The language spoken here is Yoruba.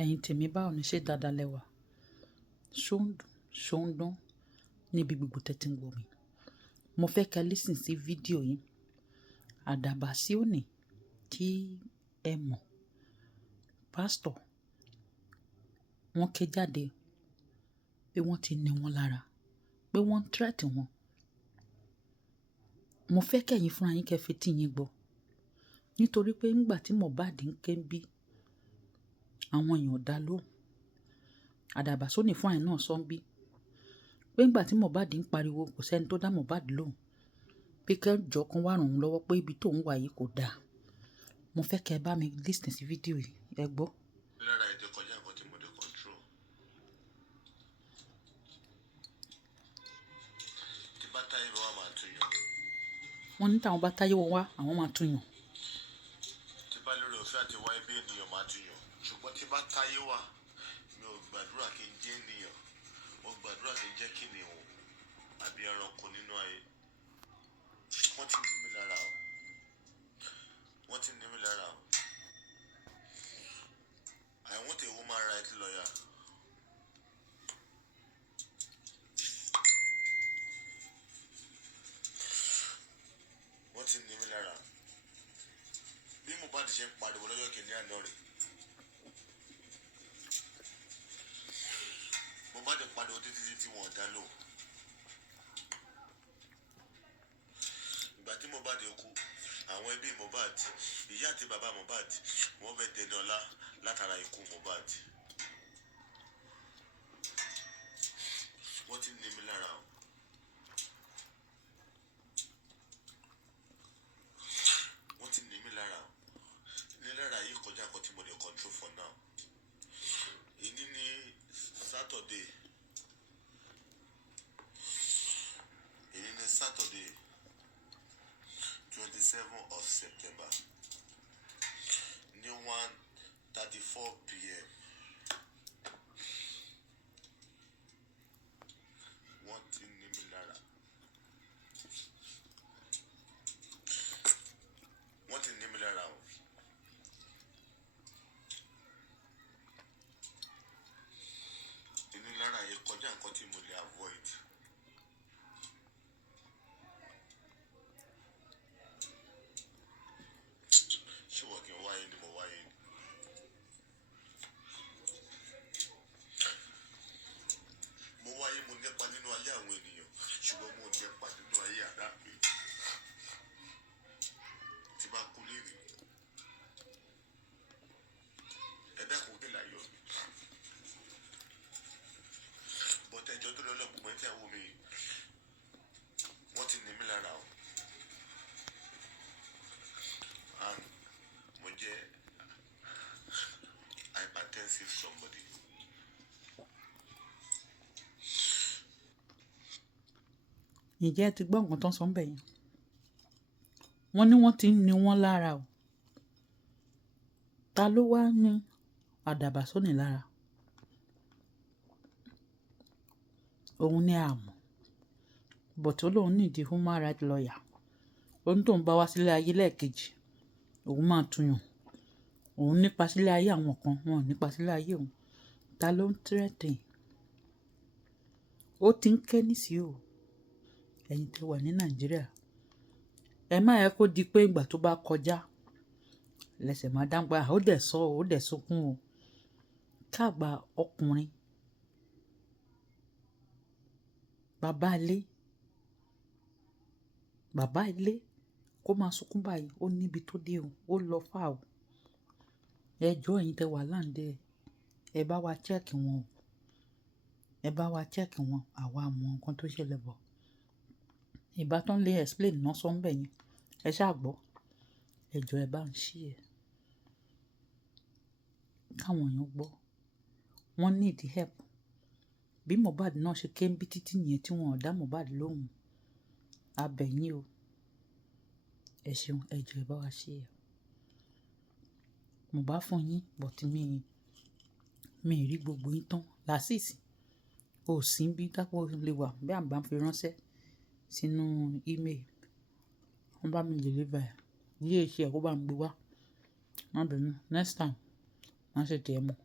Ẹ̀yin tèmi báwo ni ṣe dáadáa lẹ́wà? Ṣó ń dùn, ṣó ń dán níbi gbogbo tẹ́tí ń gbọ́ mi. Mo fẹ́ kẹ́ listen sí fídíò yìí. Àdàbà sí òní tí ẹ mọ̀. Pásítọ̀ wọ́n ké jáde pé wọ́n ti ní wọn lára, pé wọ́n ń threat wọn. Mo fẹ́ kẹ́yin fúnra yín kẹ́ fetí yín gbọ́. Nítorí pé nígbà tí Mohbad ń ké bí, àwọn èèyàn dá lóhùn. Àdàbà sóní fún àyìn náà sọ ń bí. Pé nígbà tí Mohbad ń pariwo kò sẹ́ni tó dá Mohbad lóhùn. Pé kẹ́ jọ kan wá ràn òun lọ́wọ́ pé ibi tó ń wà yìí kò dáa. Mo fẹ́ kẹ́ bá mi listen sí fídíò yìí. Ẹ gbọ́. Lára ètò kọjá nǹkan tí mo dé control. Tí bá táyé mi wá máa tún yàn. Wọ́n ní táwọn bá táyé wọn wá, àwọn máa tún yàn. Tí bá lórí òfin àti wáyé bí ènìyàn máa tún yàn. Ṣùgbọ́n tí bá táyé wá, mi ò gbàdúrà kí n jẹ́ ènìyàn. Mo gbàdúrà kí n jẹ́ kìnìún àbí ẹranko nínú ayé. Wọ́n ti ní mi lára o. Wọ́n ti ní mi lára o. I want a woman right lawyer. Wọ́n ti ní mi lára. Bí Mohbad ṣe ń pariwo lọ́jọ́ kìíní àná rẹ̀. Mohbad pariwo títí tí wọ́n dá lóhùn. Ìgbà tí Mohbad kú, àwọn ẹbí Mohbad, ìyá àti bàbá Mohbad, wọ́n fẹ́ dẹni ọlá látara ikú Mohbad. Wọ́n ti ní mi lára o. Wọ́n ti ní mi lára o. Ní lára yìí kọjá nǹkan tí mo lè control for now. Èyí ní Saturday. Èyí ní Saturday 27 of September. Ní 1:34 p.m. Wọ́n ti ní mi lára. Wọ́n ti ní mi lára o. Ìnilára yìí kọjá nǹkan tí mo lè avoid. Ṣé wọ́n kì í wáyé ni mo wáyé ni? Mo wáyé mo nípa nínú ayé àwọn ènìyàn, ṣùgbọ́n mo nípa nínú ayé àdá mi. Tí bá kú léèrè, ẹ̀dá kò dé láyọ̀ mi. Bọ́tẹ́jọ́ tó lọ́lọ́ gbogbo ẹ̀ tí àwọn mi, wọ́n ti ní mi lára o. Mo jẹ́ hypertensive somebody. Ǹjẹ́ ẹ ti gbọ́ nǹkan tó ń sọ ń bẹ̀ yẹn? Wọ́n ní wọ́n ti ń ní wọ́n lára o. Ta ló wá ní Àdàbà sóní lára? Òun ni a mọ̀. But ó lóun ní ìdí human right lawyer. Ohun tó ń bá wá sílé ayé lẹ́ẹ̀kejì, òun máa tún yàn. Òun nípa sílé ayé àwọn kan, wọn ò nípa sílé ayé òun. Ta ló ń threaten? Ó ti ń ké nísìí o. Ẹ̀yin tẹ́ wà ní Nàìjíríà. Ẹ má yẹ kó di pé ìgbà tó bá kọjá lẹ́sẹ̀ máa dáńgbà. Ó dẹ̀ sọ, ó dẹ̀ sunkún o. Káàgbà ọkùnrin. Bàbá ilé kó máa sunkún báyìí. Ó níbi tó dé o. Ó lọ fà o. Ẹ jọ̀ọ́ ẹ̀yin tẹ́ wà láǹdẹ̀. Ẹ bá wa check wọn o. Ẹ bá wa check wọn. Àwa mọ nǹkan tó ṣẹlẹ̀ bọ̀. Ìbátan lè explain náà sọ ń bẹ̀ yẹn. Ẹ ṣáà gbọ́. Ẹ jọ̀ọ́ ẹ bá ń ṣí ẹ. Káwọn èèyàn gbọ́. Wọ́n need help. Bí Mohbad náà ṣe ké ń bí títí nìyẹn tí wọ́n ò dá Mohbad lóhùn. A bẹ̀ yín o. Ẹ ṣeun, ẹ jọ̀ọ́ ẹ bá wa ṣí ẹ. Mo bá fún yín, but mi rí gbogbo yín tán. Lásìsì, o sì ń bí dápọ̀ lè wà bí àbá fi ránṣẹ́ sínú email. Wọ́n bá mi deliver ẹ̀. Ilé iṣẹ́ ẹ̀ kó bá ń gbé wá. Má bínú. Next time, má ṣe tẹ̀ ẹ́ mọ́.